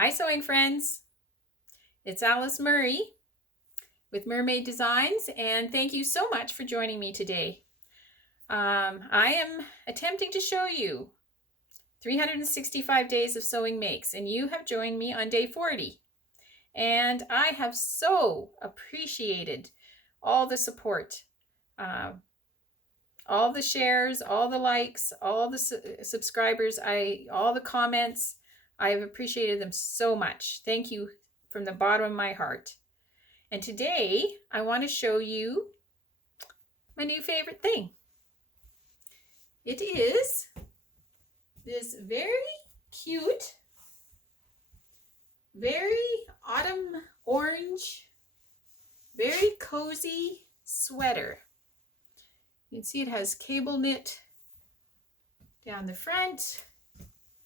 Hi sewing friends, it's Alice Murray with Murr-Made Designs, and thank you so much for joining me today. I am attempting to show you 365 days of sewing makes, and you have joined me on day 40. And I have so appreciated all the support, all the shares, all the likes, all the subscribers, all the comments. I have appreciated them so much. Thank you from the bottom of my heart. And today I want to show you my new favorite thing. It is this very cute, very autumn orange, very cozy sweater. You can see it has cable knit down the front,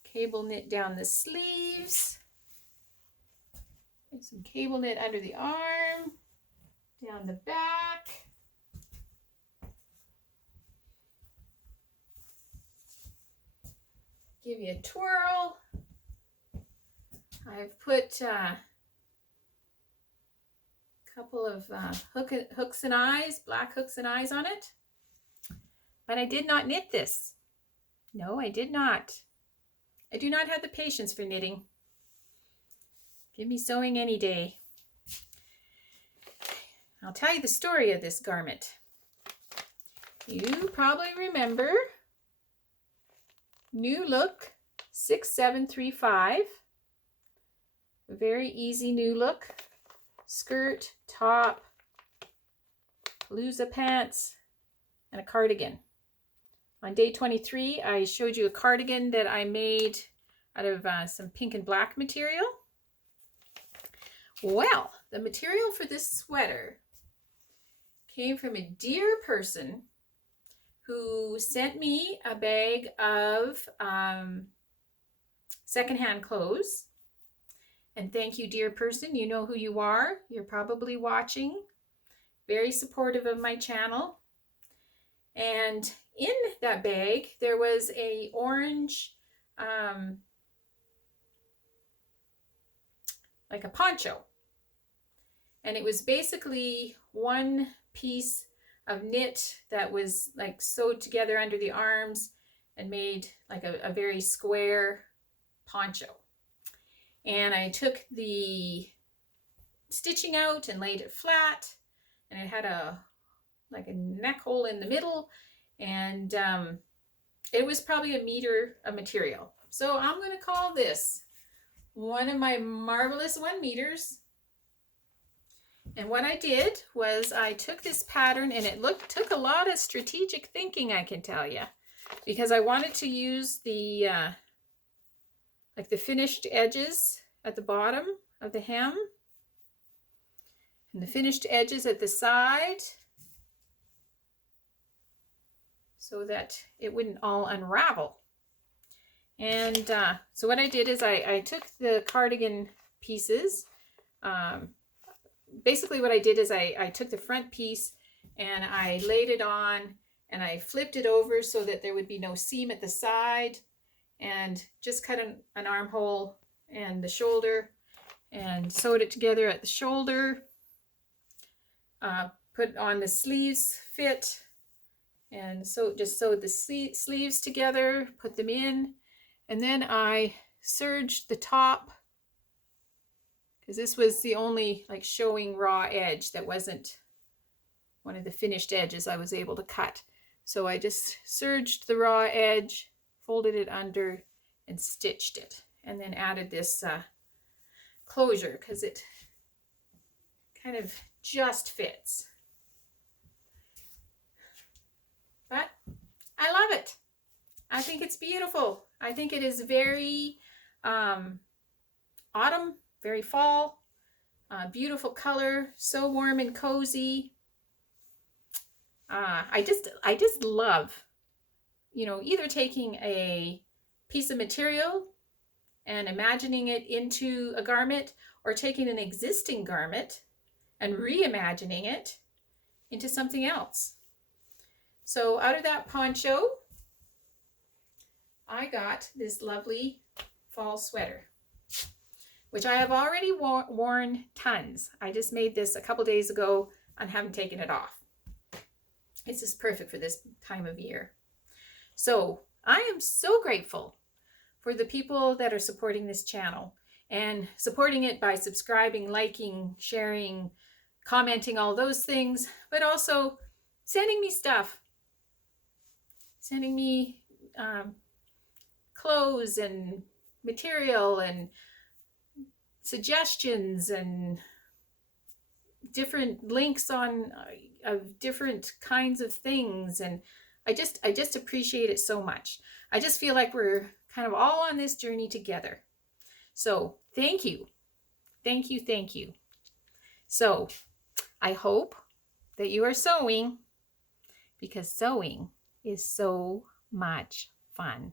cable knit down the sleeves, and some cable knit under the arm, down the back. Give you a twirl. I've put a couple of hooks and eyes, black hooks and eyes on it. But I did not knit this. No, I did not. I do not have the patience for knitting. Give me sewing any day. I'll tell you the story of this garment. You probably remember New Look 6735. A very easy new look. Skirt, top, palooza pants, and a cardigan. On day 23, I showed you a cardigan that I made out of some pink and black material. Well, the material for this sweater came from a dear person who sent me a bag of secondhand clothes. And thank you, dear person. You know who you are. You're probably watching. Very supportive of my channel. And in that bag, there was a orange, like a poncho. And it was basically one piece of knit that was like sewed together under the arms and made like a very square poncho. And I took the stitching out and laid it flat, and it had like a neck hole in the middle, and it was probably a meter of material. So I'm going to call this one of my marvelous 1 meters. And what I did was I took this pattern, and it took a lot of strategic thinking, I can tell you, because I wanted to use the like the finished edges at the bottom of the hem and the finished edges at the side so that it wouldn't all unravel. And so what I did is I took the cardigan pieces. Basically what I did is I took the front piece and I laid it on and I flipped it over so that there would be no seam at the side, and just cut an armhole and the shoulder and sewed it together at the shoulder. Put on the sleeves fit, and so just sewed the sleeves together, put them in, and then I serged the top, because this was the only like showing raw edge that wasn't one of the finished edges I was able to cut. So I just serged the raw edge, folded it under, and stitched it, and then added this closure because it kind of just fits. But I love it. I think it's beautiful. I think it is very autumn, very fall, beautiful color, so warm and cozy. I just love, you know, either taking a piece of material and imagining it into a garment, or taking an existing garment and reimagining it into something else. So out of that poncho, I got this lovely fall sweater. which I have already worn tons. I just made this a couple days ago and haven't taken it off. It's just perfect for this time of year. So I am so grateful for the people that are supporting this channel and supporting it by subscribing, liking, sharing, commenting, all those things, but also sending me stuff, sending me clothes and material and suggestions and different links on of different kinds of things. And I just appreciate it so much. I just feel like we're kind of all on this journey together. So thank you. Thank you. Thank you. So I hope that you are sewing, because sewing is so much fun.